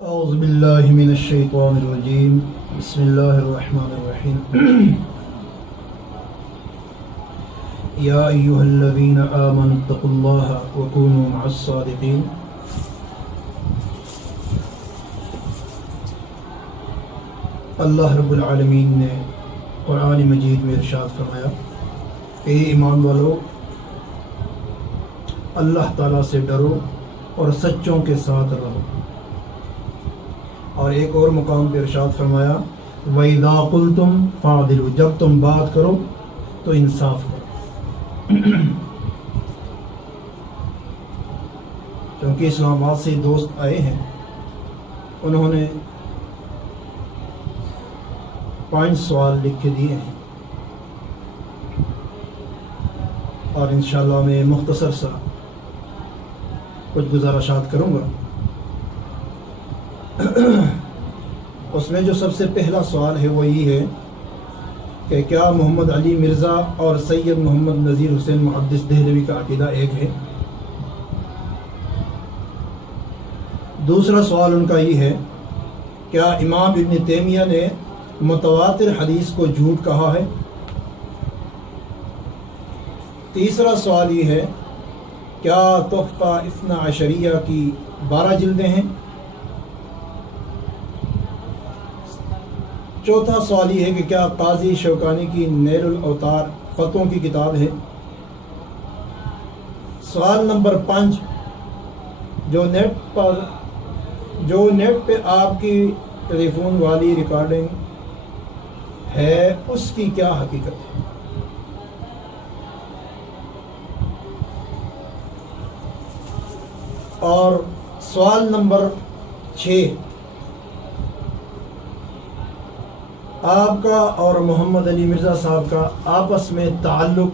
أعوذ بالله من الشيطان الرجيم بسم الله الرحمن الرحيم يا أيها الذين آمنوا اتقوا الله وكونوا مع الصادقين اللہ رب العالمین نے قرآن مجید میں ارشاد فرمایا، اے ایمان والو، اللہ تعالیٰ سے ڈرو اور سچوں کے ساتھ رہو۔ اور ایک اور مقام پہ ارشاد فرمایا، وَإِذَا قُلْتُمْ فَاعْدِلُوا، جب تم بات کرو تو انصاف کرو۔ کیونکہ اسلام آباد سے دوست آئے ہیں، انہوں نے 5 سوال لکھ کے دیے ہیں، اور انشاءاللہ میں مختصر سا کچھ گزارشات کروں گا۔ اس میں جو سب سے پہلا سوال ہے وہ یہ ہے کہ کیا محمد علی مرزا اور سید محمد نذیر حسین محدث دہلوی کا عقیدہ ایک ہے؟ دوسرا سوال ان کا یہ ہے، کیا امام ابن تیمیہ نے متواتر حدیث کو جھوٹ کہا ہے؟ تیسرا سوال یہ ہے، کیا تحفہ اثنا عشریہ کی 12 جلدیں ہیں؟ چوتھا سوال یہ ہے کہ کیا قاضی شوکانی کی نیل الاوتار فتووں کی کتاب ہے؟ سوال نمبر 5، جو نیٹ پہ آپ کی ٹیلی فون والی ریکارڈنگ ہے اس کی کیا حقیقت ہے؟ اور سوال نمبر 6، آپ کا اور محمد علی مرزا صاحب کا آپس میں تعلق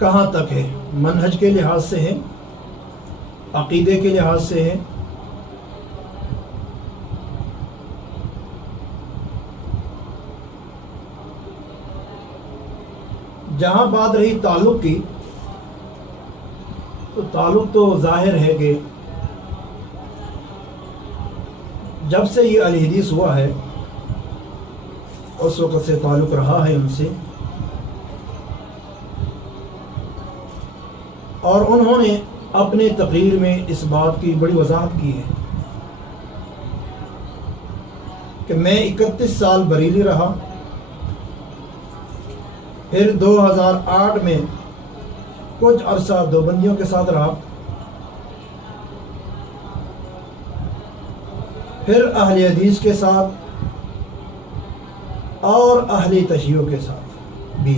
کہاں تک ہے؟ منہج کے لحاظ سے ہے، عقیدے کے لحاظ سے ہے؟ جہاں بات رہی تعلق کی، تو تعلق تو ظاہر ہے کہ جب سے یہ اہل حدیث ہوا ہے اس وقت سے تعلق رہا ہے ان سے، اور انہوں نے اپنے تقریر میں اس بات کی بڑی وضاحت کی ہے کہ میں 31 سال بریلی رہا، پھر 2008 میں کچھ عرصہ دیوبندیوں کے ساتھ رہا، پھر اہل حدیث کے ساتھ اور اہل تشیع کے ساتھ بھی۔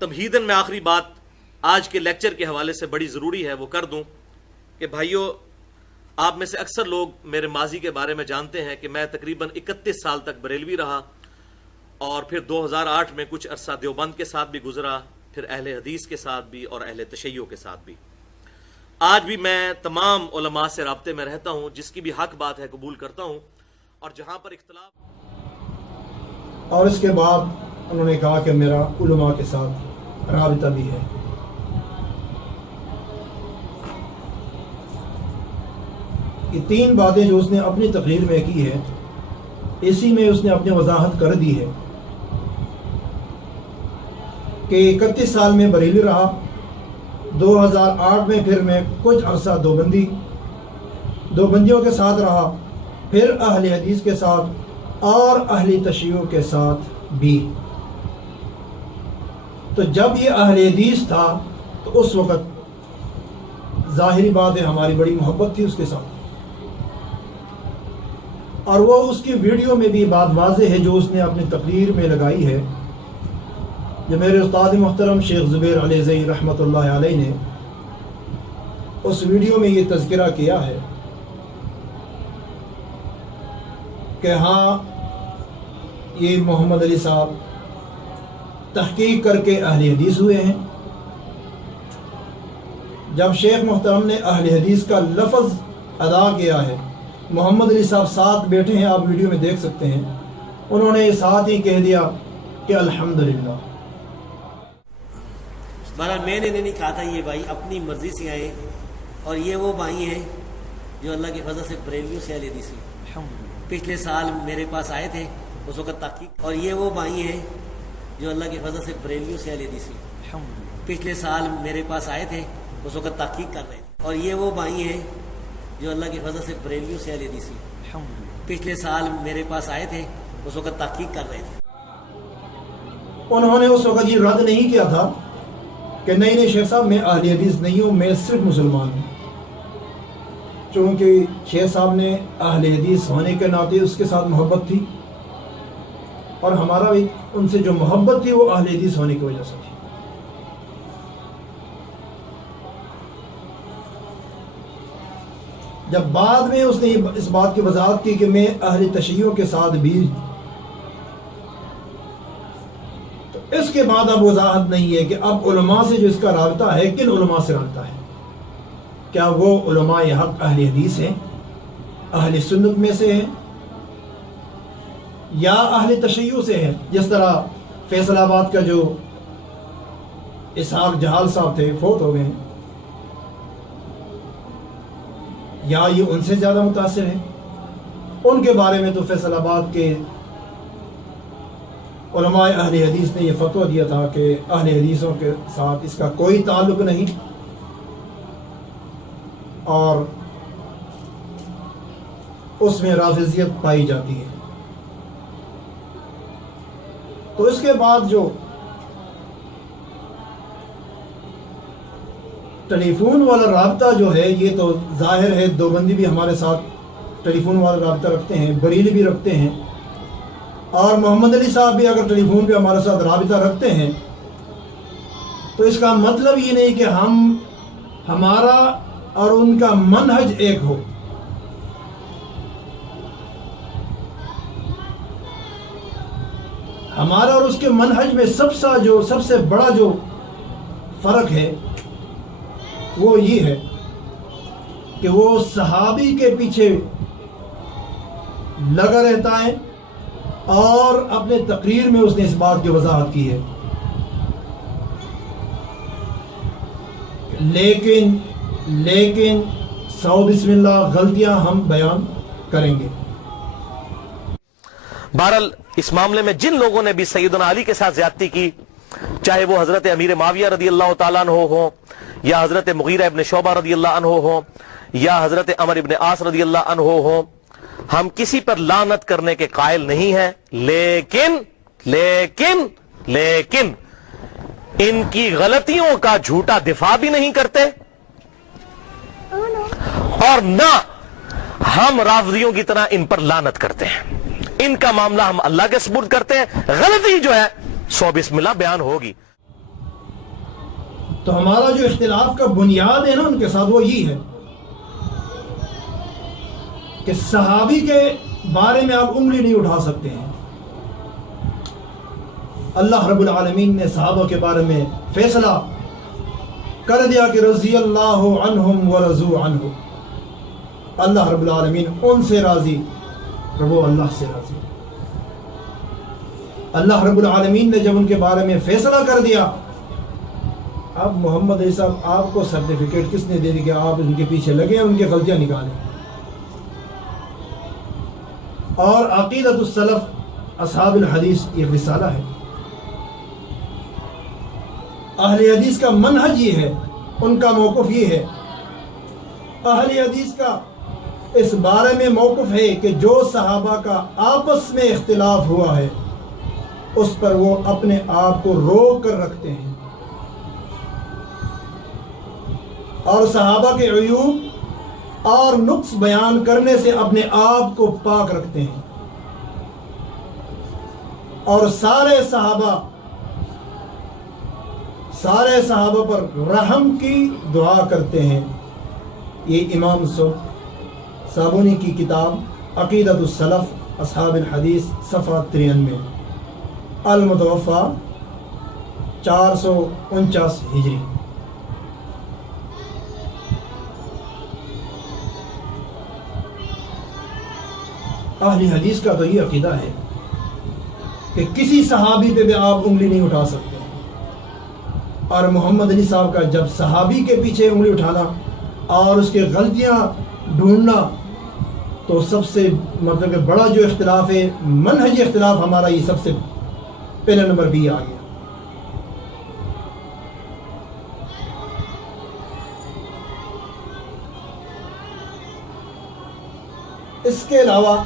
تمہیداً میں آخری بات آج کے لیکچر کے حوالے سے بڑی ضروری ہے وہ کر دوں کہ بھائیو، آپ میں سے اکثر لوگ میرے ماضی کے بارے میں جانتے ہیں کہ میں تقریباً 31 سال تک بریلوی رہا، اور پھر 2008 میں کچھ عرصہ دیوبند کے ساتھ بھی گزرا، پھر اہل حدیث کے ساتھ بھی اور اہل تشیع کے ساتھ بھی۔ آج بھی میں تمام علماء سے رابطے میں رہتا ہوں، جس کی بھی حق بات ہے قبول کرتا ہوں، اور جہاں پر اختلاف۔ اور اس کے بعد انہوں نے کہا کہ میرا علماء کے ساتھ رابطہ بھی ہے۔ یہ 3 باتیں جو اس نے اپنی تقریر میں کی ہے، اسی میں اس نے اپنی وضاحت کر دی ہے کہ 31 سال میں بریلی رہا، 2008 میں پھر میں کچھ عرصہ دیوبندیوں کے ساتھ رہا، پھر اہل حدیث کے ساتھ اور اہل تشیع کے ساتھ بھی۔ تو جب یہ اہل حدیث تھا تو اس وقت ظاہری بات ہے ہماری بڑی محبت تھی اس کے ساتھ، اور وہ اس کی ویڈیو میں بھی بات واضح ہے جو اس نے اپنی تقریر میں لگائی ہے، جو میرے استاد محترم شیخ زبیر علی زئی رحمۃ اللہ علیہ نے اس ویڈیو میں یہ تذکرہ کیا ہے کہ ہاں، یہ محمد علی صاحب تحقیق کر کے اہل حدیث ہوئے ہیں۔ جب شیخ محترم نے اہل حدیث کا لفظ ادا کیا ہے، محمد علی صاحب ساتھ بیٹھے ہیں، آپ ویڈیو میں دیکھ سکتے ہیں، انہوں نے ساتھ ہی کہہ دیا کہ الحمدللہ۔ بہرحال میں نے نہیں کہا تھا یہ بھائی اپنی مرضی سے آئے، اور یہ وہ بھائی ہیں جو اللہ کی فضل سے بریلویوں سے اہل حدیث ہیں. پچھلے سال میرے پاس آئے تھے اس وقت تحقیق. اور یہ وہ بھائی ہیں جو اللہ کی فضل سے بریلویوں سے اہل حدیث ہیں. پچھلے سال میرے پاس آئے تھے اس وقت تحقیق کر رہے تھے. اور یہ وہ بھائی ہیں جو اللہ کی فضل سے بریلویوں سے اہل حدیث ہیں. پچھلے سال میرے پاس آئے تھے اس وقت تحقیق کر رہے تھے. انہوں نے اس وقت یہ رد نہیں کیا تھا کہ نہیں شیخ صاحب میں اہل حدیث نہیں ہوں، میں صرف مسلمان ہوں. چونکہ شیخ صاحب نے اہل حدیث ہونے کے ناطے اس کے ساتھ محبت تھی، اور ہمارا بھی ان سے جو محبت تھی وہ اہل حدیث ہونے کی وجہ سے تھی. جب بعد میں اس نے اس بات کی وضاحت کی کہ میں اہل تشیع کے ساتھ بھی، تو اس کے بعد اب وضاحت نہیں ہے کہ اب علماء سے جو اس کا رابطہ ہے کن علماء سے رابطہ ہے. کیا وہ علماء حق اہل حدیث ہیں، اہل سنت میں سے ہیں، یا اہل تشیع سے ہیں، جس طرح فیصل آباد کا جو اسحاق جہال صاحب تھے فوت ہو گئے ہیں، یا یہ ان سے زیادہ متاثر ہیں. ان کے بارے میں تو فیصل آباد کے علماء اہل حدیث نے یہ فتویٰ دیا تھا کہ اہل حدیثوں کے ساتھ اس کا کوئی تعلق نہیں، اور اس میں رافضیت پائی جاتی ہے. تو اس کے بعد جو ٹیلی فون والا رابطہ جو ہے، یہ تو ظاہر ہے دیوبندی بھی ہمارے ساتھ ٹیلی فون والا رابطہ رکھتے ہیں، بریلی بھی رکھتے ہیں، اور محمد علی صاحب بھی اگر ٹیلی فون پہ ہمارے ساتھ رابطہ رکھتے ہیں تو اس کا مطلب یہ نہیں کہ ہمارا اور ان کا منہج ایک ہو. ہمارا اور اس کے منہج میں سب سے بڑا جو فرق ہے وہ یہ ہے کہ وہ صحابی کے پیچھے لگا رہتا ہے، اور اپنے تقریر میں اس نے اس بات کی وضاحت کی ہے. لیکن سو بسم اللہ غلطیاں ہم بیان کریں گے. بہرحال اس معاملے میں جن لوگوں نے بھی سیدنا علی کے ساتھ زیادتی کی، چاہے وہ حضرت امیر معاویہ رضی اللہ تعالیٰ عنہ ہوں، یا حضرت مغیرہ ابن شعبہ رضی اللہ عنہ ہوں، یا حضرت عمر ابن عاص رضی اللہ عنہ ہوں، ہم کسی پر لعنت کرنے کے قائل نہیں ہیں، لیکن ان کی غلطیوں کا جھوٹا دفاع بھی نہیں کرتے، اور نہ ہم رافضیوں کی طرح ان پر لعنت کرتے ہیں. ان کا معاملہ ہم اللہ کے سپرد کرتے ہیں، غلطی جو ہے سو بسم اللہ بیان ہوگی. تو ہمارا جو اختلاف کا بنیاد ہے نا ان کے ساتھ، وہ یہ ہے کہ صحابی کے بارے میں آپ انگلی نہیں اٹھا سکتے ہیں. اللہ رب العالمین نے صحابہ کے بارے میں فیصلہ کر دیا کہ رضی اللہ عنہم ورضوا عنہ. اللہ رب العالمین ان سے راضی اور وہ اللہ سے راضی. اللہ رب العالمین نے جب ان کے بارے میں فیصلہ کر دیا، اب محمد علی صاحب آپ کو سرٹیفکیٹ کس نے دے دی کہ آپ ان کے پیچھے لگے ان کی غلطیاں نکالیں؟ اور عقیدۃ السلف اصحاب الحدیث ایک رسالہ ہے. اہل حدیث کا منہج یہ ہے، ان کا موقف یہ ہے. اہل حدیث کا اس بارے میں موقف ہے کہ جو صحابہ کا آپس میں اختلاف ہوا ہے اس پر وہ اپنے آپ کو روک کر رکھتے ہیں، اور صحابہ کے عیوب اور نقص بیان کرنے سے اپنے آپ کو پاک رکھتے ہیں، اور سارے صحابہ پر رحم کی دعا کرتے ہیں. یہ امام صابونی کی کتاب عقیدۃ السلف اصحاب الحدیث صفحہ 93، المتوفا 449 ہجری. اہل حدیث کا تو یہ عقیدہ ہے کہ کسی صحابی پہ بھی آپ انگلی نہیں اٹھا سکتے. اور محمد علی صاحب کا جب صحابی کے پیچھے انگلی اٹھانا اور اس کے غلطیاں ڈھونڈنا، تو سب سے مطلب کہ بڑا جو اختلاف ہے، منہجی اختلاف ہمارا، یہ سب سے پہلا نمبر بھی آ گیا۔ اس کے علاوہ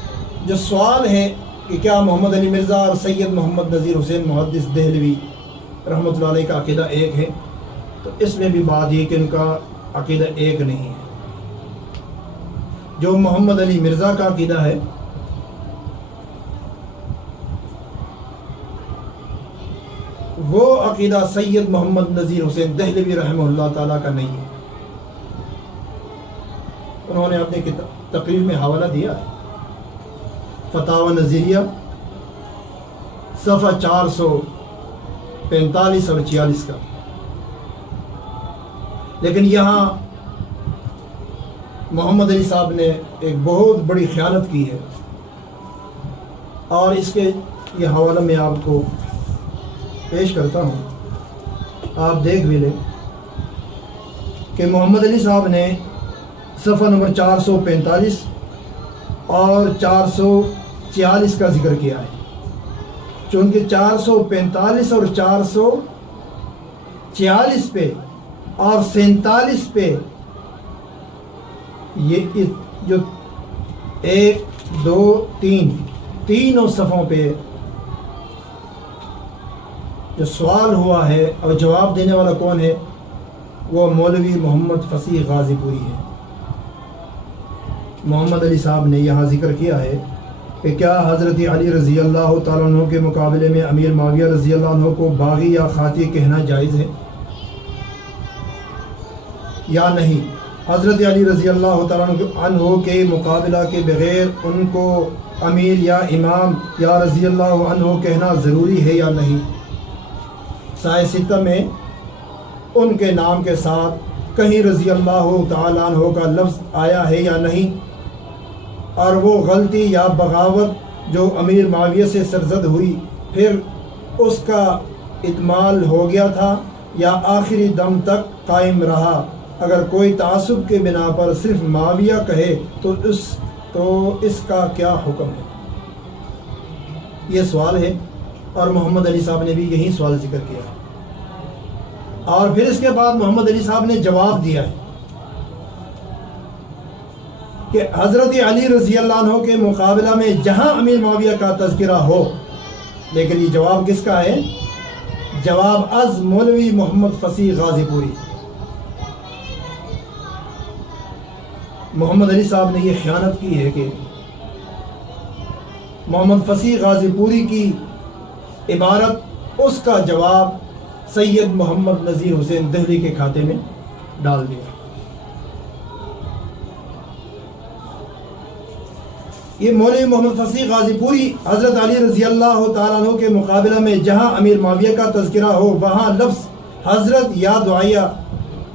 جو سوال ہے کہ کیا محمد علی مرزا اور سید محمد نذیر حسین محدث دہلوی رحمۃ اللہ علیہ کا عقیدہ ایک ہے، تو اس میں بھی بات یہ کہ ان کا عقیدہ ایک نہیں ہے۔ جو محمد علی مرزا کا عقیدہ ہے وہ عقیدہ سید محمد نذیر حسین دہلوی رحمہ اللہ تعالیٰ کا نہیں ہے۔ انہوں نے اپنے تقریر میں حوالہ دیا ہے، فتاوی نظریہ صفحہ 445 اور 46 کا، لیکن یہاں محمد علی صاحب نے ایک بہت بڑی خیانت کی ہے، اور اس کے یہ حوالہ میں آپ کو پیش کرتا ہوں، آپ دیکھ بھی لیں کہ محمد علی صاحب نے صفحہ نمبر 445 اور 446 کا ذکر کیا ہے، چونکہ 445 اور 446 پہ اور 47 پہ یہ جو 1 2 3 تینوں صفحوں پہ جو سوال ہوا ہے اور جواب دینے والا کون ہے، وہ مولوی محمد فصیح غازی پوری ہے۔ محمد علی صاحب نے یہاں ذکر کیا ہے کہ کیا حضرت علی رضی اللہ تعالیٰ عنہ کے مقابلے میں امیر معاویہ رضی اللہ عنہ کو باغی یا خاطی کہنا جائز ہے یا نہیں؟ حضرت علی رضی اللہ تعالیٰ عنہ کے مقابلہ کے بغیر ان کو امیر یا امام یا رضی اللہ عنہ کہنا ضروری ہے یا نہیں؟ سائے ستہ میں ان کے نام کے ساتھ کہیں رضی اللہ تعالیٰ عنہ کا لفظ آیا ہے یا نہیں؟ اور وہ غلطی یا بغاوت جو امیر معاویہ سے سرزد ہوئی پھر اس کا اتمال ہو گیا تھا یا آخری دم تک قائم رہا؟ اگر کوئی تعصب کے بنا پر صرف معاویہ کہے تو اس کا کیا حکم ہے؟ یہ سوال ہے، اور محمد علی صاحب نے بھی یہی سوال ذکر کیا، اور پھر اس کے بعد محمد علی صاحب نے جواب دیا ہے کہ حضرت علی رضی اللہ عنہ کے مقابلہ میں جہاں امیر معاویہ کا تذکرہ ہو، لیکن یہ جواب کس کا ہے؟ جواب از مولوی محمد فصیح غازی پوری۔ محمد علی صاحب نے یہ خیانت کی ہے کہ محمد فصیح غازی پوری کی عبارت، اس کا جواب سید محمد نذیر حسین دہلوی کے کھاتے میں ڈال دیا۔ یہ مولوی محمد فصیح غازی پوری حضرت علی رضی اللہ تعالیٰ عنہ کے مقابلہ میں جہاں امیر معاویہ کا تذکرہ ہو وہاں لفظ حضرت یا دعائیہ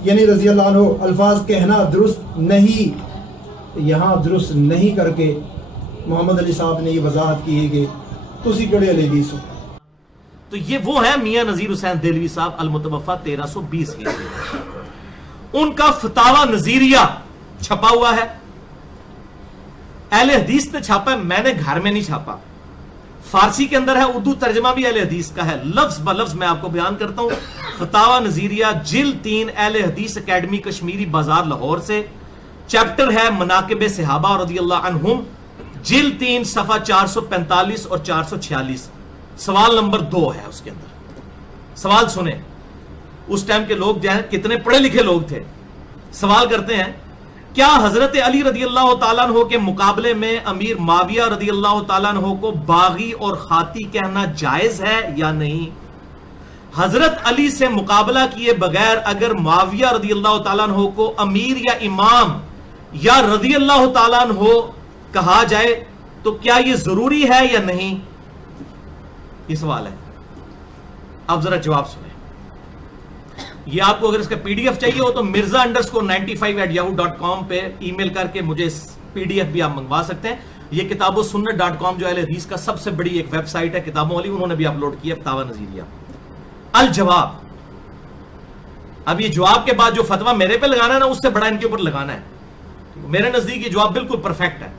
یعنی رضی اللہ عنہ الفاظ کہنا درست نہیں، یہاں درست نہیں کر کے محمد علی صاحب نے یہ وضاحت کی ہے کہ تسی کڑے علی دیس ہو۔ تو یہ وہ ہے میاں نذیر حسین دہلوی صاحب المتوفا 1320 کی، ان کا فتاوی نظیریہ چھپا ہوا ہے، اہل حدیث نے چھاپا ہے، میں نے گھر میں نہیں چھاپا، فارسی کے اندر ہے، اردو ترجمہ بھی اہل حدیث کا ہے، لفظ بلفظ میں آپ کو بیان کرتا ہوں۔ فتاوی نظیریہ جلد 3 اہل حدیث اکیڈمی کشمیری بازار لاہور سے، چیپٹر ہے مناقب صحابہ رضی اللہ عنہم، جلد 3 صفحہ 445 اور 446، سوال نمبر 2 ہے اس کے اندر۔ سوال سنیں، اس ٹائم کے لوگ جو ہیں کتنے پڑھے لکھے لوگ تھے، سوال کرتے ہیں کیا حضرت علی رضی اللہ تعالیٰ عنہ کے مقابلے میں امیر معاویہ رضی اللہ تعالیٰ عنہ کو باغی اور خاطی کہنا جائز ہے یا نہیں؟ حضرت علی سے مقابلہ کیے بغیر اگر معاویہ رضی اللہ تعالیٰ عنہ کو امیر یا امام یا رضی اللہ تعالیٰ عنہ کہا جائے تو کیا یہ ضروری ہے یا نہیں؟ یہ سوال ہے، اب ذرا جواب سنیں۔ یہ آپ کو اگر اس کا پی ڈی ایف چاہیے ہو تو mirza_95@yahoo.com پہ ای میل کر کے مجھے پی ڈی ایف بھی آپ منگوا سکتے ہیں۔ یہ کتاب و سنت.com جو اہل حدیث کا سب سے بڑی ایک ویب سائٹ ہے کتابوں والی، انہوں نے بھی اپلوڈ کیا فتاوی نظیریہ۔ الجواب، اب یہ جواب کے بعد جو فتویٰ میرے پہ لگانا ہے نا، اس سے بڑا ان کے اوپر لگانا ہے. میرے نزدیک یہ جواب بالکل پرفیکٹ ہے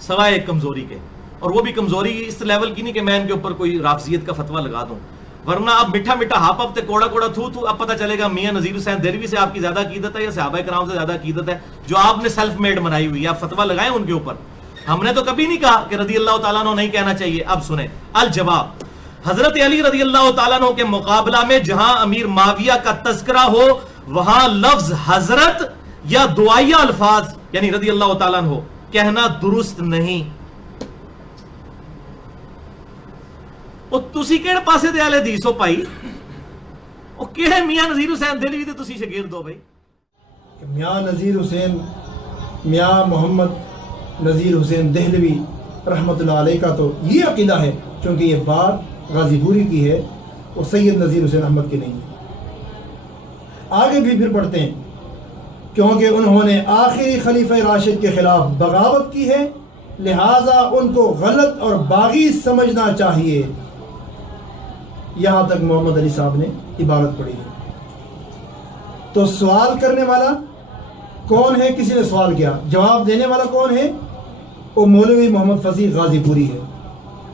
سوائے ایک کمزوری کے، اور وہ بھی کمزوری اس لیول کی نہیں کہ میں ان کے اوپر کوئی رافضیت کا فتویٰ لگا دوں، ورنہ اب میٹھا میٹھا ہاپ تے کوڑا کوڑا تھو تھو، اب پتہ چلے گا میاں نذیر حسین دہلوی سے آپ کی زیادہ عقیدت ہے یا صحابہ کرام سے زیادہ عقیدت ہے جو آپ نے سیلف میڈ بنائی ہوئی ہے. آپ فتویٰ لگائیں ان کے اوپر. ہم نے تو کبھی نہیں کہا کہ رضی اللہ تعالیٰ عنہ نہیں کہنا چاہیے. اب سنیں الجواب. حضرت علی رضی اللہ تعالیٰ عنہ کے مقابلہ میں جہاں امیر معاویہ کا تذکرہ ہو وہاں لفظ حضرت یا دعائیہ الفاظ یعنی رضی اللہ تعالیٰ عنہ کہنا درست نہیں. وہ تسی کیڑے پاسے دے آلے حدیث ہو پائی؟ وہ کہے میاں نذیر حسین دہلوی تے تسی شاگرد ہو بھائی. میاں نذیر حسین، میاں محمد نذیر حسین دہلوی رحمۃ اللہ علیہ کا تو یہ عقیدہ ہے، چونکہ یہ بات غازی پوری کی ہے، وہ سید نذیر حسین احمد کی نہیں ہے. آگے بھی پھر پڑھتے ہیں، کیونکہ انہوں نے آخری خلیفہ راشد کے خلاف بغاوت کی ہے، لہٰذا ان کو غلط اور باغی سمجھنا چاہیے. یہاں تک محمد علی صاحب نے عبارت پڑھی ہے. تو سوال کرنے والا کون ہے؟ کسی نے سوال کیا، جواب دینے والا کون ہے؟ وہ مولوی محمد فصیح غازی پوری ہے.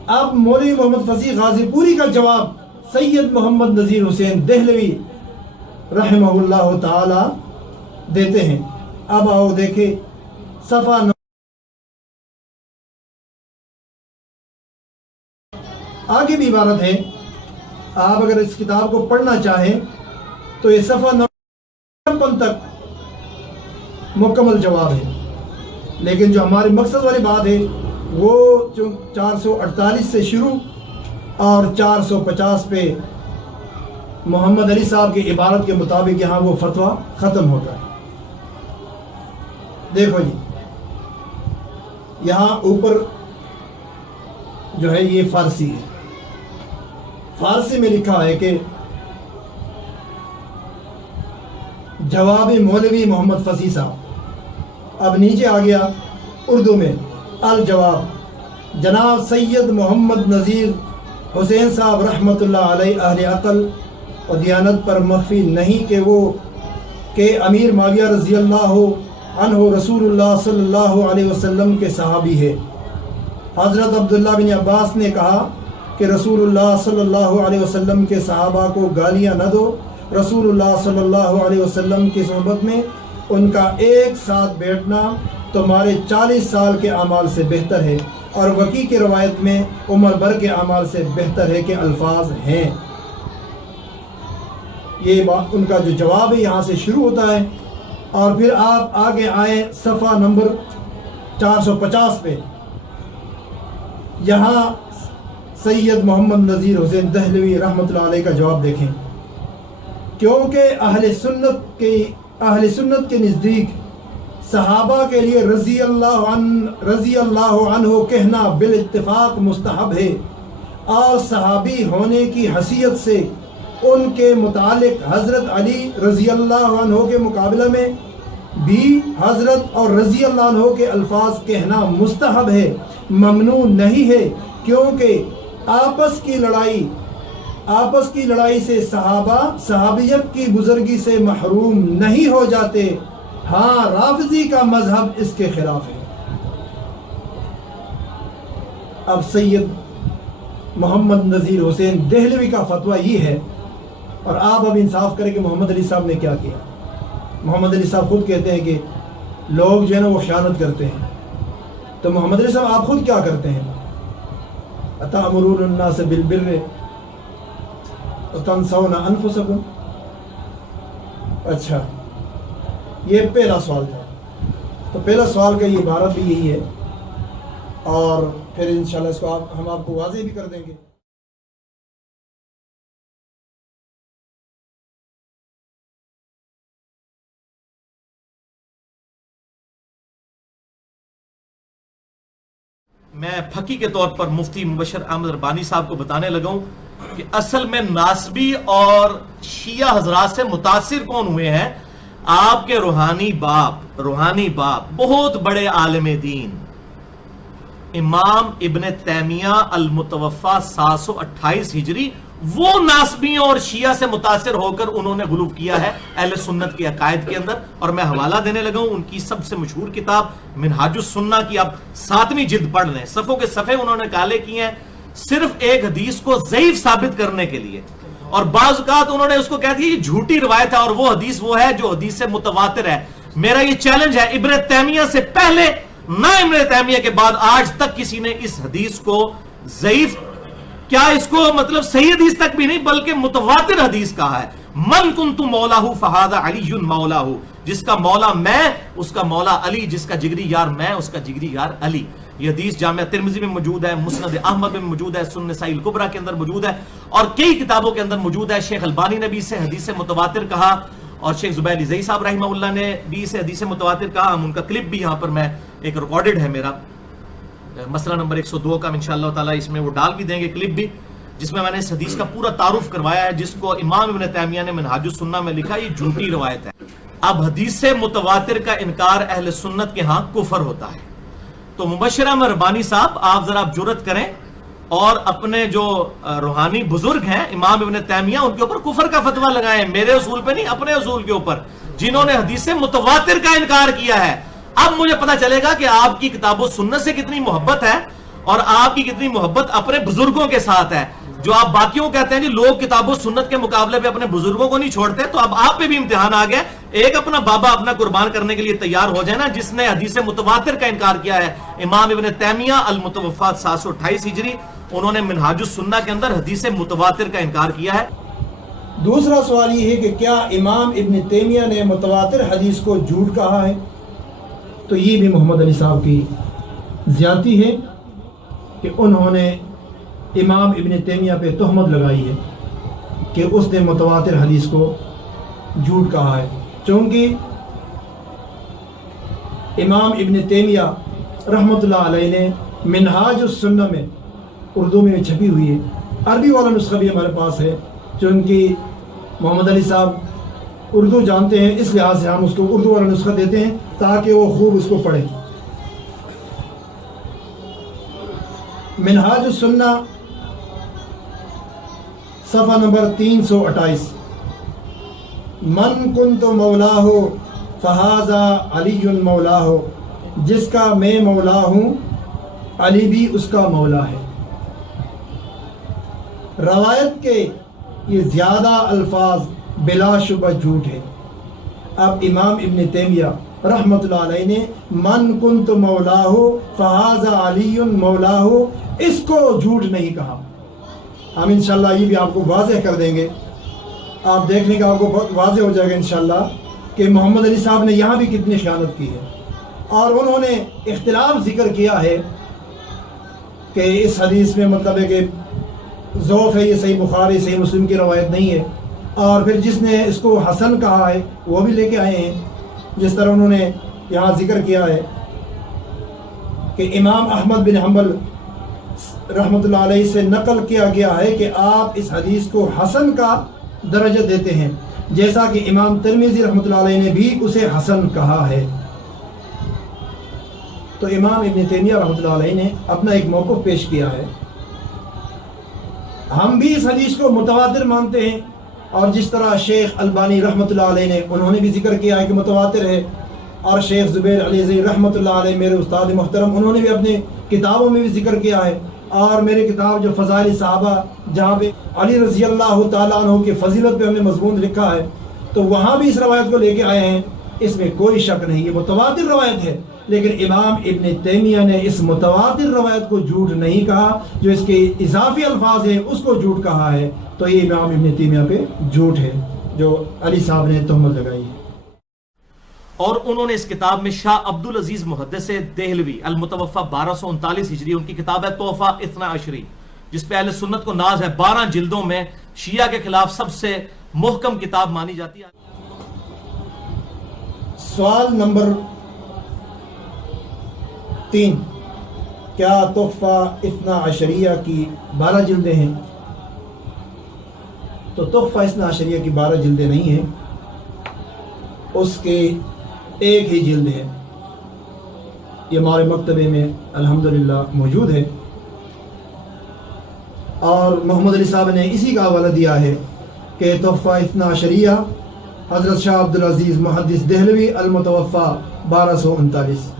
اب مولوی محمد فصیح غازی پوری کا جواب سید محمد نذیر حسین دہلوی رحمہ اللہ تعالی دیتے ہیں. اب آؤ دیکھیں صفحہ آگے بھی عبارت ہے. آپ اگر اس کتاب کو پڑھنا چاہیں تو یہ صفحہ 56 تک مکمل جواب ہے، لیکن جو ہمارے مقصد والی بات ہے وہ 448 سے شروع اور 450 پہ محمد علی صاحب کی عبارت کے مطابق یہاں وہ فتویٰ ختم ہوتا ہے. دیکھو جی، یہاں اوپر جو ہے یہ فارسی ہے، فارسی میں لکھا ہے کہ جواب مولوی محمد فصیح صاحب. اب نیچے آ گیا اردو میں الجواب. جناب سید محمد نذیر حسین صاحب رحمۃ اللہ علیہ اہل عقل و دیانت پر مخفی نہیں کہ امیر معاویہ رضی اللہ عنہ رسول اللہ صلی اللہ علیہ وسلم کے صحابی ہے. حضرت عبداللہ بن عباس نے کہا کہ رسول اللہ صلی اللہ علیہ وسلم کے صحابہ کو گالیاں نہ دو. رسول اللہ صلی اللہ علیہ وسلم کی صحبت میں ان کا ایک ساتھ بیٹھنا تمہارے 40 سال کے اعمال سے بہتر ہے، اور وکی کی روایت میں عمر بھر کے اعمال سے بہتر ہے کہ الفاظ ہیں. یہ بات ان کا جو جواب ہے یہاں سے شروع ہوتا ہے. اور پھر آپ آگے آئے صفحہ نمبر 450 پہ. یہاں سید محمد نذیر حسین دہلوی رحمۃ اللہ علیہ کا جواب دیکھیں. کیونکہ اہل سنت کے نزدیک صحابہ کے لیے رضی اللہ عنہ کہنا بالاتفاق مستحب ہے، اور صحابی ہونے کی حیثیت سے ان کے متعلق حضرت علی رضی اللہ عنہ کے مقابلہ میں بھی حضرت اور رضی اللہ عنہ کے الفاظ کہنا مستحب ہے، ممنوع نہیں ہے. کیونکہ آپس کی لڑائی سے صحابہ صحابیت کی بزرگی سے محروم نہیں ہو جاتے. ہاں، رافضی کا مذہب اس کے خلاف ہے. اب سید محمد نذیر حسین دہلوی کا فتویٰ یہ ہے، اور آپ اب انصاف کریں کہ محمد علی صاحب نے کیا کیا. محمد علی صاحب خود کہتے ہیں کہ لوگ جو ہے نا وہ خیانت کرتے ہیں، تو محمد علی صاحب آپ خود کیا کرتے ہیں؟ اتأمرون الناس بالبر وتنسون انفسکم. اچھا، یہ پہلا سوال تھا. تو پہلا سوال کا یہ عبارت بھی یہی ہے، اور پھر انشاءاللہ اس کو ہم آپ کو واضح بھی کر دیں گے. میں پھکی کے طور پر مفتی مبشر احمد ربانی صاحب کو بتانے لگا ہوں کہ اصل میں ناسبی اور شیعہ حضرات سے متاثر کون ہوئے ہیں؟ آپ کے روحانی باپ بہت بڑے عالم دین امام ابن تیمیہ المتوفا 728 ہجری وہ ناسبیوں اور شیعہ سے متاثر ہو کر انہوں نے غلو کیا ہے اہل سنت کے عقائد کے اندر. اور میں حوالہ دینے لگا ہوں ان کی سب سے مشہور کتاب منہاج السنہ کی. آپ 7ویں جلد پڑھ لیں, صفوں کے صفحے انہوں نے کالے کیے ہیں صرف ایک حدیث کو ضعیف ثابت کرنے کے لیے. اور بعض اوقات انہوں نے اس کو کہہ دیا یہ جھوٹی روایت ہے اور وہ حدیث وہ ہے جو حدیث سے متواتر ہے. میرا یہ چیلنج ہے, ابن تیمیہ سے پہلے نہ ابن تیمیہ کے بعد آج تک کسی نے اس حدیث کو ضعیف, کیا اس کو مطلب صحیح حدیث تک بھی نہیں بلکہ متواتر حدیث کہا ہے. من کنت مولاہ فہذا علی مولاہ, جس کا مولا میں اس کا مولا علی, جس کا جگری یار میں اس کا جگری یار علی. یہ حدیث جامعہ ترمذی میں موجود ہے, مسند احمد میں موجود ہے, سنن نسائی الکبریٰ کے اندر موجود ہے اور کئی کتابوں کے اندر موجود ہے. شیخ البانی نے بھی اسے حدیث متواتر کہا اور شیخ زبیر علی صاحب رحمہ اللہ نے بھی اسے حدیث متواتر کہا. ہم ان کا کلپ بھی یہاں پر میں ایک ریکارڈڈ ہے میرا مسئلہ نمبر 102 کا, انشاءاللہ تعالی اس میں وہ ڈال بھی دیں گے کلپ بھی, جس میں نے اس حدیث کا پورا تعارف کروایا ہے جس کو امام ابن تیمیہ نے منہاج السنہ میں لکھا یہ جھوٹی روایت ہے. اب حدیث متواتر کا انکار اہل سنت کے ہاں کفر ہوتا ہے. تو مبشرہ میں ربانی صاحب آپ ذرا جرأت کریں اور اپنے جو روحانی بزرگ ہیں امام ابن تیمیہ ان کے اوپر کفر کا فتویٰ لگائیں, میرے اصول پہ نہیں اپنے اصول کے اوپر, جنہوں نے حدیث متواتر کا انکار کیا ہے. اب مجھے پتا چلے گا کہ آپ کی کتاب و سنت سے کتنی محبت ہے اور آپ کی کتنی محبت اپنے بزرگوں کے ساتھ ہے. جو آپ باقیوں کہتے ہیں جی لوگ کتاب و سنت کے مقابلے پہ اپنے بزرگوں کو نہیں چھوڑتے, تو اب آپ پہ بھی امتحان آ گیا. ایک اپنا بابا اپنا قربان کرنے کے لیے تیار ہو جائے نا, جس نے حدیث متواتر کا انکار کیا ہے. امام ابن تیمیہ المتوفی 728 ہجری, انہوں نے منہاج السنہ کے اندر حدیث متواتر کا انکار کیا ہے. دوسرا سوال یہ ہے کہ کیا امام ابن تیمیہ نے متواتر حدیث کو جھوٹ کہا ہے؟ تو یہ بھی محمد علی صاحب کی زیادتی ہے کہ انہوں نے امام ابن تیمیہ پہ تہمت لگائی ہے کہ اس نے متواتر حدیث کو جھوٹ کہا ہے. چونکہ امام ابن تیمیہ رحمۃ اللہ علیہ نے منہاج السنہ میں اردو میں چھپی ہوئی ہے, عربی والا نسخہ بھی ہمارے پاس ہے, چونکہ محمد علی صاحب اردو جانتے ہیں اس لحاظ سے ہم اس کو اردو والا نسخہ دیتے ہیں تاکہ وہ خوب اس کو پڑھیں. منہاج السنہ صفحہ نمبر 328, من کنت مولاہ فہذا علی مولاہ, جس کا میں مولا ہوں علی بھی اس کا مولا ہے. روایت کے یہ زیادہ الفاظ بلا شبہ جھوٹ ہے. اب امام ابن تیمیہ رحمۃ اللہ علیہ نے من کنت مولاہ فہذا علی مولاہ اس کو جھوٹ نہیں کہا. ہم انشاءاللہ یہ بھی آپ کو واضح کر دیں گے, آپ دیکھ لیں گے آپ کو بہت واضح ہو جائے گا انشاءاللہ کہ محمد علی صاحب نے یہاں بھی کتنی خیانت کی ہے. اور انہوں نے اختلاف ذکر کیا ہے کہ اس حدیث میں مطلب ہے کہ ضعف ہے, یہ صحیح بخاری صحیح مسلم کی روایت نہیں ہے. اور پھر جس نے اس کو حسن کہا ہے وہ بھی لے کے آئے ہیں, جس طرح انہوں نے یہاں ذکر کیا ہے کہ امام احمد بن حنبل رحمۃ اللہ علیہ سے نقل کیا گیا ہے کہ آپ اس حدیث کو حسن کا درجہ دیتے ہیں, جیسا کہ امام ترمذی رحمۃ اللہ علیہ نے بھی اسے حسن کہا ہے. تو امام ابن تیمیہ رحمۃ اللہ علیہ نے اپنا ایک موقف پیش کیا ہے. ہم بھی اس حدیث کو متواتر مانتے ہیں, اور جس طرح شیخ البانی رحمۃ اللہ علیہ نے انہوں نے بھی ذکر کیا ہے کہ متواتر ہے, اور شیخ زبیر علی رحمۃ اللہ علیہ میرے استاد محترم انہوں نے بھی اپنے کتابوں میں بھی ذکر کیا ہے. اور میرے کتاب جو فضائل صحابہ جہاں پہ علی رضی اللہ تعالیٰ عنہ کی فضیلت پہ ہم نے مضمون لکھا ہے, تو وہاں بھی اس روایت کو لے کے آئے ہیں. اس میں کوئی شک نہیں, یہ متواتر روایت ہے. لیکن امام ابن تیمیہ نے اس متواتر روایت کو جھوٹ نہیں کہا, جو اس کے اضافی الفاظ ہیں اس کو جھوٹ کہا ہے. تو یہ امام ابن تیمیہ پہ جھوٹ ہے جو علی صاحب نے تہمت لگائی ہے. اور انہوں نے اس کتاب میں شاہ عبدالعزیز محدث دہلوی المتوفی 1239 ہجری, ان کی کتاب ہے تحفہ اثنا عشری, جس پہ اہل سنت کو ناز ہے, 12 جلدوں میں شیعہ کے خلاف سب سے محکم کتاب مانی جاتی ہے. سوال نمبر 3, کیا تحفہ اثنا عشریہ کی 12 جلدیں ہیں؟ تو تحفہ اثنا عشریہ کی 12 جلدیں نہیں ہیں, اس کے ایک ہی جلد ہے. یہ ہمارے مکتبے میں الحمدللہ موجود ہے. اور محمد علی صاحب نے اسی کا حوالہ دیا ہے کہ تحفہ اثنا عشریہ حضرت شاہ عبدالعزیز محدث دہلوی المتوفہ 1239،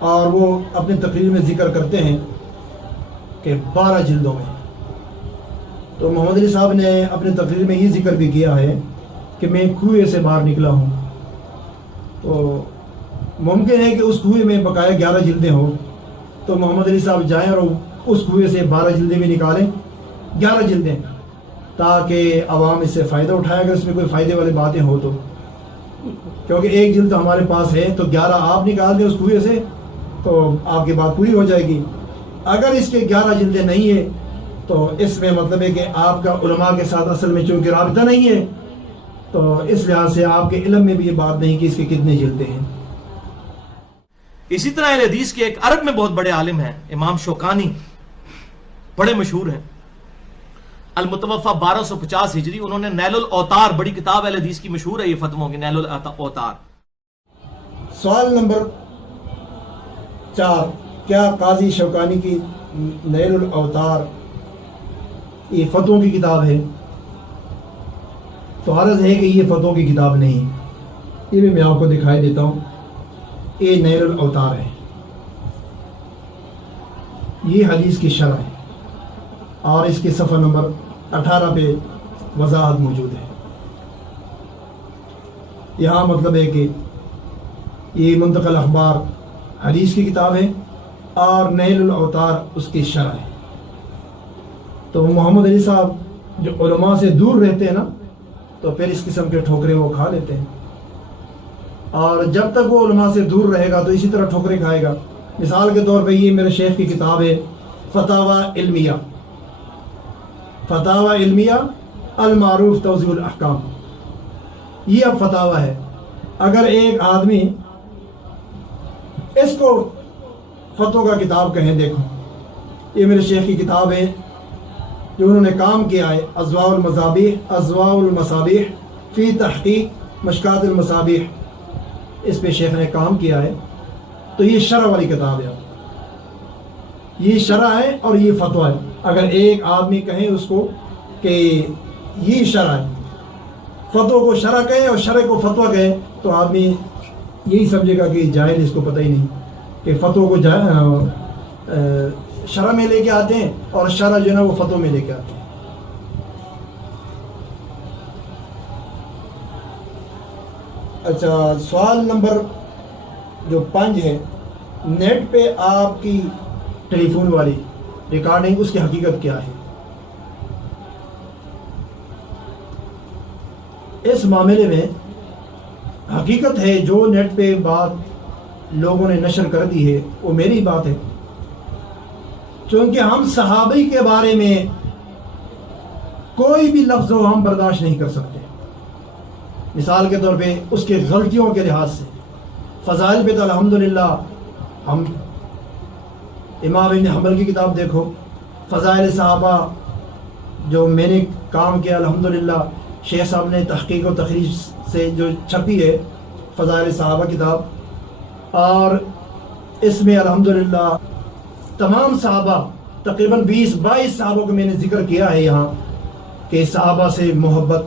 اور وہ اپنی تقریر میں ذکر کرتے ہیں کہ 12 جلدوں میں. تو محمد علی صاحب نے اپنی تقریر میں یہ ذکر بھی کیا ہے کہ میں کنویں سے باہر نکلا ہوں. تو ممکن ہے کہ اس کنویں میں بقایا 11 جلدیں ہوں، تو محمد علی صاحب جائیں اور اس کنویں سے 12 جلدیں بھی نکالیں، 11 جلدیں، تاکہ عوام اس سے فائدہ اٹھائے اگر اس میں کوئی فائدے والی باتیں ہو تو. کیونکہ ایک جلد ہمارے پاس ہے، تو 11 آپ نکال دیں اس کنویں سے تو آپ کی بات پوری ہو جائے گی. اگر اس کے 11 جلدیں نہیں ہیں تو اس میں مطلب ہے کہ آپ کا علماء کے ساتھ اصل میں چونکہ رابطہ نہیں ہے، تو اس لحاظ سے آپ کے علم میں بھی یہ بات نہیں کہ اس کے کتنے جلدیں ہیں. اسی طرح اہل حدیث کے ایک عرب میں بہت بڑے عالم ہیں امام شوکانی، بڑے مشہور ہیں، المتوفہ 1250 ہجری. انہوں نے نیل الاوتار، بڑی کتاب اہل حدیث کی مشہور ہے یہ فتووں کی، نیل الاوتار. سوال نمبر 4، کیا قاضی شوکانی کی نیل الاوتار یہ فتووں کی کتاب ہے؟ تو عرض ہے کہ یہ فتووں کی کتاب نہیں. یہ بھی میں آپ کو دکھائی دیتا ہوں. یہ نیل الاوتار ہے، یہ حدیث کی شرح ہے، اور اس کے صفحہ نمبر 18 پہ وضاحت موجود ہے. یہاں مطلب ہے کہ یہ منتقل اخبار حدیث کی کتاب ہے اور نیل الاوتار اس کی شرح ہے. تو محمد علی صاحب جو علماء سے دور رہتے ہیں نا، تو پھر اس قسم کے ٹھوکرے وہ کھا لیتے ہیں، اور جب تک وہ علماء سے دور رہے گا تو اسی طرح ٹھوکرے کھائے گا. مثال کے طور پہ یہ میرے شیخ کی کتاب ہے فتاوی علمیہ، فتاوی علمیہ المعروف توضیح الاحکام. یہ اب فتاوی ہے. اگر ایک آدمی اس کو فتووں کا کتاب کہیں، دیکھو یہ میرے شیخ کی کتاب ہے جو انہوں نے کام کیا ہے، اضواء المصابیح فی تحقیق مشکات المصابیح، اس پہ شیخ نے کام کیا ہے. تو یہ شرح والی کتاب ہے، یہ شرح ہے اور یہ فتویٰ ہے. اگر ایک آدمی کہیں اس کو کہ یہ شرح ہے، فتووں کو شرح کہے اور شرح کو فتویٰ کہے، تو آدمی یہی سمجھے گا کہ جاہل، اس کو پتہ ہی نہیں کہ فتووں کو شرح میں لے کے آتے ہیں اور شرح جو ہے نا وہ فتووں میں لے کے آتے ہیں. اچھا، سوال نمبر جو 5 ہے، نیٹ پہ آپ کی ٹیلی فون والی ریکارڈنگ، اس کی حقیقت کیا ہے؟ اس معاملے میں حقیقت ہے جو نیٹ پہ بات لوگوں نے نشر کر دی ہے وہ میری بات ہے، چونکہ ہم صحابی کے بارے میں کوئی بھی لفظ ہو ہم برداشت نہیں کر سکتے. مثال کے طور پہ اس کے غلطیوں کے لحاظ سے، فضائل پہ تو الحمدللہ ہم امام ابن حنبل کی کتاب دیکھو، فضائل صحابہ جو میں نے کام کیا الحمدللہ، شیخ صاحب نے تحقیق و تخریج سے جو چھپی ہے فضائل صحابہ کتاب، اور اس میں الحمدللہ تمام صحابہ تقریباً 20-22 صحابوں کو میں نے ذکر کیا ہے یہاں کہ صحابہ سے محبت،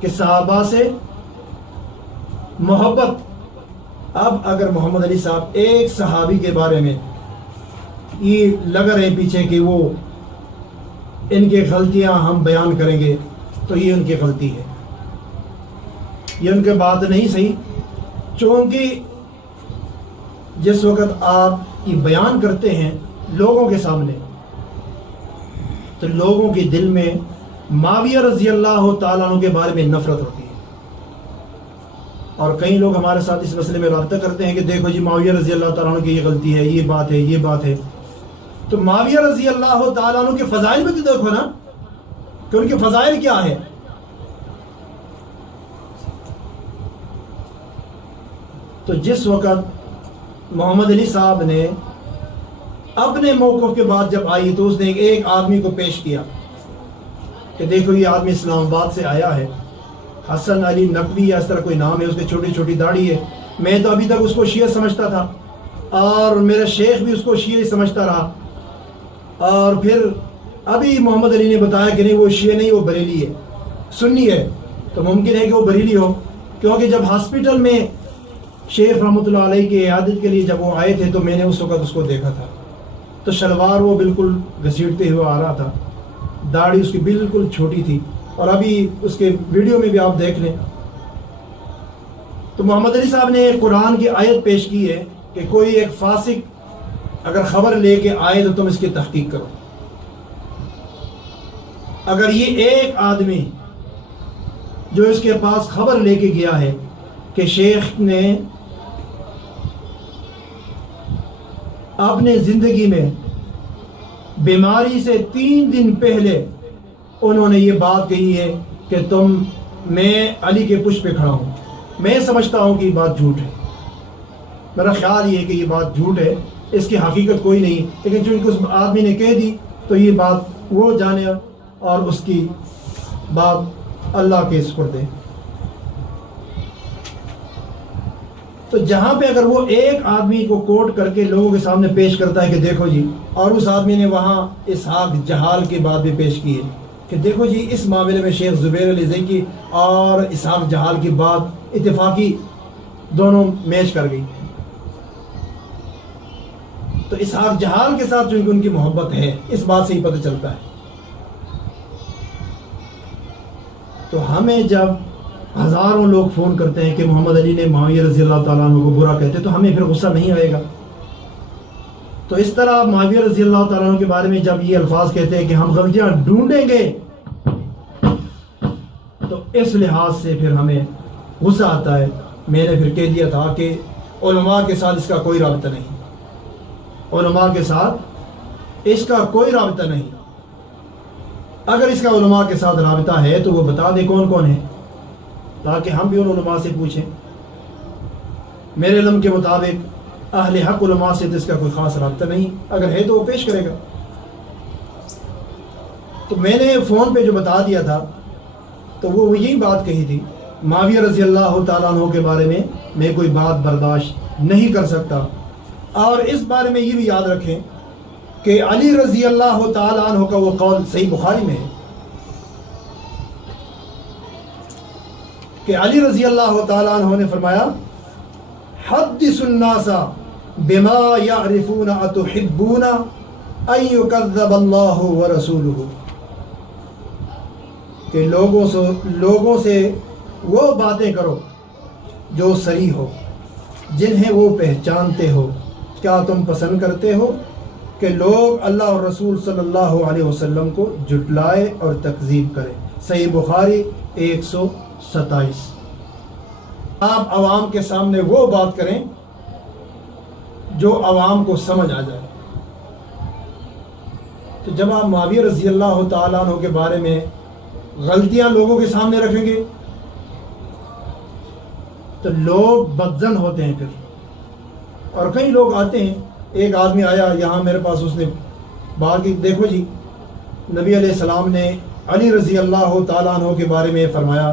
کہ صحابہ سے محبت. اب اگر محمد علی صاحب ایک صحابی کے بارے میں یہ لگ رہے پیچھے کہ وہ ان کی غلطیاں ہم بیان کریں گے، تو یہ ان کی غلطی ہے، یہ ان کے بات نہیں صحیح. چونکہ جس وقت آپ یہ بیان کرتے ہیں لوگوں کے سامنے، تو لوگوں کے دل میں معاویہ رضی اللہ تعالیٰ عنہ کے بارے میں نفرت ہوتی ہے. اور کئی لوگ ہمارے ساتھ اس مسئلے میں رابطہ کرتے ہیں کہ دیکھو جی معاویہ رضی اللہ تعالیٰ عنہ کی یہ غلطی ہے، یہ بات ہے، یہ بات ہے. تو معاویہ رضی اللہ تعالیٰ عنہ کے فضائل میں تو دیکھو نا کہ ان کے فضائل کیا ہے. تو جس وقت محمد علی صاحب نے اپنے موقف کے بعد جب آئی تو اس نے ایک آدمی کو پیش کیا کہ دیکھو یہ آدمی اسلام آباد سے آیا ہے، حسن علی نقوی یا اس طرح کوئی نام ہے، اس کی چھوٹی چھوٹی داڑھی ہے. میں تو ابھی تک اس کو شیعہ سمجھتا تھا اور میرا شیخ بھی اس کو شیعہ سمجھتا رہا. اور پھر ابھی محمد علی نے بتایا کہ نہیں وہ شیعہ نہیں، وہ بریلی ہے، سنی ہے، تو ممکن ہے کہ وہ بریلی ہو، کیونکہ جب ہاسپٹل میں شیخ رحمۃ اللہ علیہ کی عیادت کے لیے جب وہ آئے تھے تو میں نے اس وقت اس کو دیکھا تھا، تو شلوار وہ بالکل گھسیٹتے ہوئے آ رہا تھا، داڑھی اس کی بالکل چھوٹی تھی، اور ابھی اس کے ویڈیو میں بھی آپ دیکھ لیں۔ تو محمد علی صاحب نے قرآن کی آیت پیش کی ہے کہ کوئی ایک فاسق اگر خبر لے کے آئے تو تم اس کی تحقیق کرو۔ اگر یہ ایک آدمی جو اس کے پاس خبر لے کے گیا ہے کہ شیخ نے اپنے زندگی میں بیماری سے 3 دن پہلے انہوں نے یہ بات کہی ہے کہ میں علی کے پشت پہ کھڑا ہوں، میں سمجھتا ہوں کہ یہ بات جھوٹ ہے، میرا خیال یہ ہے کہ یہ بات جھوٹ ہے، اس کی حقیقت کوئی نہیں، لیکن چونکہ اس آدمی نے کہہ دی تو یہ بات وہ جانے اور اس کی بات اللہ کے سپرد ہے۔ تو جہاں پہ اگر وہ ایک آدمی کو کوٹ کر کے لوگوں کے سامنے پیش کرتا ہے کہ دیکھو جی، اور اس آدمی نے وہاں اسحاق جہال کی بات بھی پیش کی ہے کہ دیکھو جی اس معاملے میں شیخ زبیر علی زئی کی اور اسحاق جہال کی بات اتفاقی دونوں میچ کر گئی، تو اسحاق جہال کے ساتھ چونکہ ان کی محبت ہے اس بات سے ہی پتہ چلتا ہے۔ تو ہمیں جب ہزاروں لوگ فون کرتے ہیں کہ محمد علی نے معاویہ رضی اللہ تعالیٰ عنہ کو برا کہتے تو ہمیں پھر غصہ نہیں آئے گا؟ تو اس طرح معاویہ رضی اللہ تعالیٰ عنہ کے بارے میں جب یہ الفاظ کہتے ہیں کہ ہم غلطیاں ڈھونڈیں گے، تو اس لحاظ سے پھر ہمیں غصہ آتا ہے۔ میں نے پھر کہہ دیا تھا کہ علماء کے ساتھ اس کا کوئی رابطہ نہیں، علماء کے ساتھ اس کا کوئی رابطہ نہیں۔ اگر اس کا علماء کے ساتھ رابطہ ہے تو وہ بتا دے کون کون ہے، تاکہ ہم بھی ان علماء سے پوچھیں۔ میرے علم کے مطابق اہل حق علماء سے تو اس کا کوئی خاص رابطہ نہیں، اگر ہے تو وہ پیش کرے گا۔ تو میں نے فون پہ جو بتا دیا تھا تو وہ یہی بات کہی تھی، معاویہ رضی اللہ تعالیٰ عنہ کے بارے میں کوئی بات برداشت نہیں کر سکتا۔ اور اس بارے میں یہ بھی یاد رکھیں کہ علی رضی اللہ تعالیٰ عنہ کا وہ قول صحیح بخاری میں ہے کہ علی رضی اللہ تعالیٰ عنہ نے فرمایا حدث الناس بما يعرفون اتحبون ان يكذب اللہ ورسولہ، کہ لوگوں سے وہ باتیں کرو جو صحیح ہو، جنہیں وہ پہچانتے ہو۔ کیا تم پسند کرتے ہو کہ لوگ اللہ اور رسول صلی اللہ علیہ وسلم کو جھٹلائے اور تکذیب کریں؟ صحیح بخاری 127۔ آپ عوام کے سامنے وہ بات کریں جو عوام کو سمجھ آ جائے۔ تو جب آپ معاویہ رضی اللہ تعالیٰ عنہ کے بارے میں غلطیاں لوگوں کے سامنے رکھیں گے تو لوگ بدظن ہوتے ہیں پھر۔ اور کئی لوگ آتے ہیں، ایک آدمی آیا یہاں میرے پاس، اس نے بات کی دیکھو جی نبی علیہ السلام نے علی رضی اللہ تعالیٰ عنہ کے بارے میں فرمایا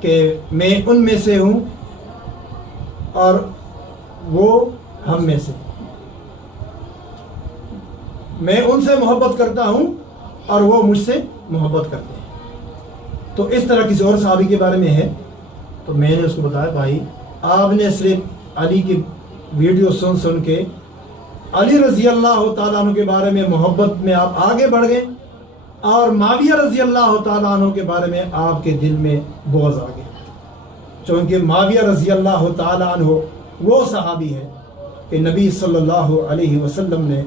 کہ میں ان میں سے ہوں اور وہ ہم میں سے، میں ان سے محبت کرتا ہوں اور وہ مجھ سے محبت کرتے ہیں۔ تو اس طرح کسی اور صحابی کے بارے میں ہے، تو میں نے اس کو بتایا بھائی آپ نے صرف علی کی ویڈیو سن کے علی رضی اللہ تعالیٰ عنہ کے بارے میں محبت میں آپ آگے بڑھ گئے، اور معاویہ رضی اللہ تعالیٰ عنہ کے بارے میں آپ کے دل میں بغض آ گیا، چونکہ معاویہ رضی اللہ تعالیٰ عنہ وہ صحابی ہے کہ نبی صلی اللہ علیہ وسلم نے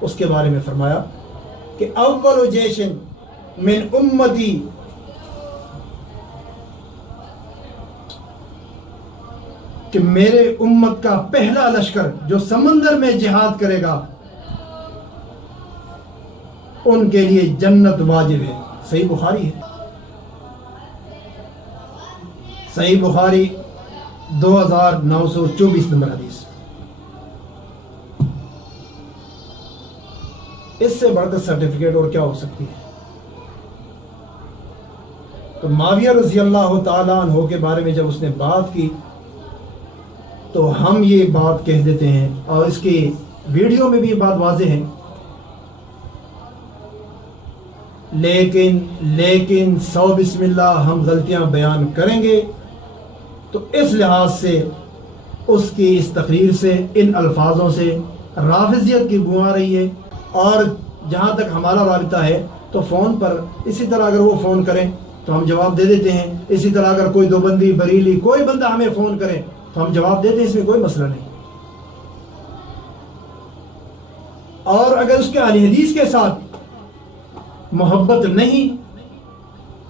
اس کے بارے میں فرمایا کہ اول جیشن من امتی، کہ میرے امت کا پہلا لشکر جو سمندر میں جہاد کرے گا ان کے لیے جنت واجب ہے۔ صحیح بخاری ہے، صحیح بخاری 2924 نمبر حدیث۔ اس سے بڑھ کر سرٹیفکیٹ اور کیا ہو سکتی ہے؟ تو معاویہ رضی اللہ تعالیٰ عنہ کے بارے میں جب اس نے بات کی تو ہم یہ بات کہہ دیتے ہیں، اور اس کی ویڈیو میں بھی یہ بات واضح ہے لیکن 100 بسم اللہ ہم غلطیاں بیان کریں گے، تو اس لحاظ سے اس کی اس تقریر سے، ان الفاظوں سے رافضیت کی بو آ رہی ہے۔ اور جہاں تک ہمارا رابطہ ہے تو فون پر اسی طرح اگر وہ فون کریں تو ہم جواب دے دیتے ہیں، اسی طرح اگر کوئی دیوبندی، بریلی، کوئی بندہ ہمیں فون کرے تو ہم جواب دیتے ہیں، اس میں کوئی مسئلہ نہیں۔ اور اگر اس کے اہل حدیث کے ساتھ محبت نہیں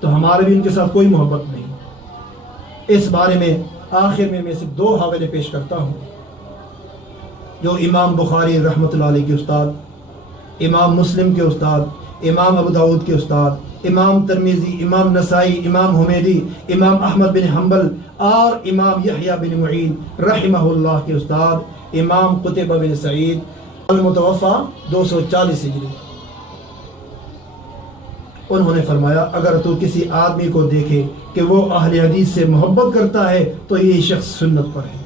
تو ہمارے بھی ان کے ساتھ کوئی محبت نہیں۔ اس بارے میں آخر میں صرف 2 حوالے پیش کرتا ہوں جو امام بخاری رحمۃ اللہ علیہ کے استاد، امام مسلم کے استاد، امام ابو داود کے استاد، امام ترمذی، امام نسائی، امام حمیدی، امام احمد بن حنبل اور امام یحییٰ بن معین رحمہ اللہ کے استاد امام قتیبہ بن سعید المتوفی 240 ہجری، انہوں نے فرمایا اگر تو کسی آدمی کو دیکھے کہ وہ اہل حدیث سے محبت کرتا ہے تو یہ شخص سنت پر ہے۔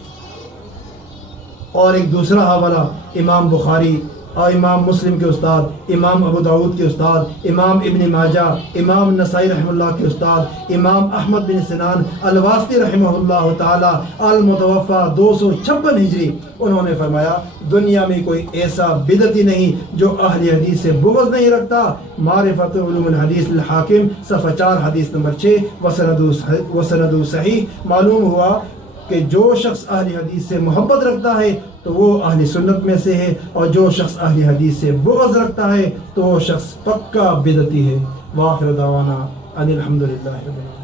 اور ایک دوسرا حوالہ امام بخاری اور امام مسلم کے استاد، امام ابو داود کے استاد، امام ابن ماجہ، امام نسائی رحمہ اللہ کے استاد، امام احمد بن سنان الواسطی رحمہ اللہ تعالی المتوفی 256 ہجری، انہوں نے فرمایا دنیا میں کوئی ایسا بدعتی نہیں جو اہل حدیث سے بغض نہیں رکھتا۔ معرفت علوم الحدیث الحاکم صفحہ 4 حدیث نمبر 6 وسند صحیح۔ معلوم ہوا کہ جو شخص اہل حدیث سے محبت رکھتا ہے تو وہ اہل سنت میں سے ہے، اور جو شخص اہل حدیث سے بغض رکھتا ہے تو وہ شخص پکا بدعتی ہے۔ وآخر دعوانا ان الحمدللہ رب العالمین۔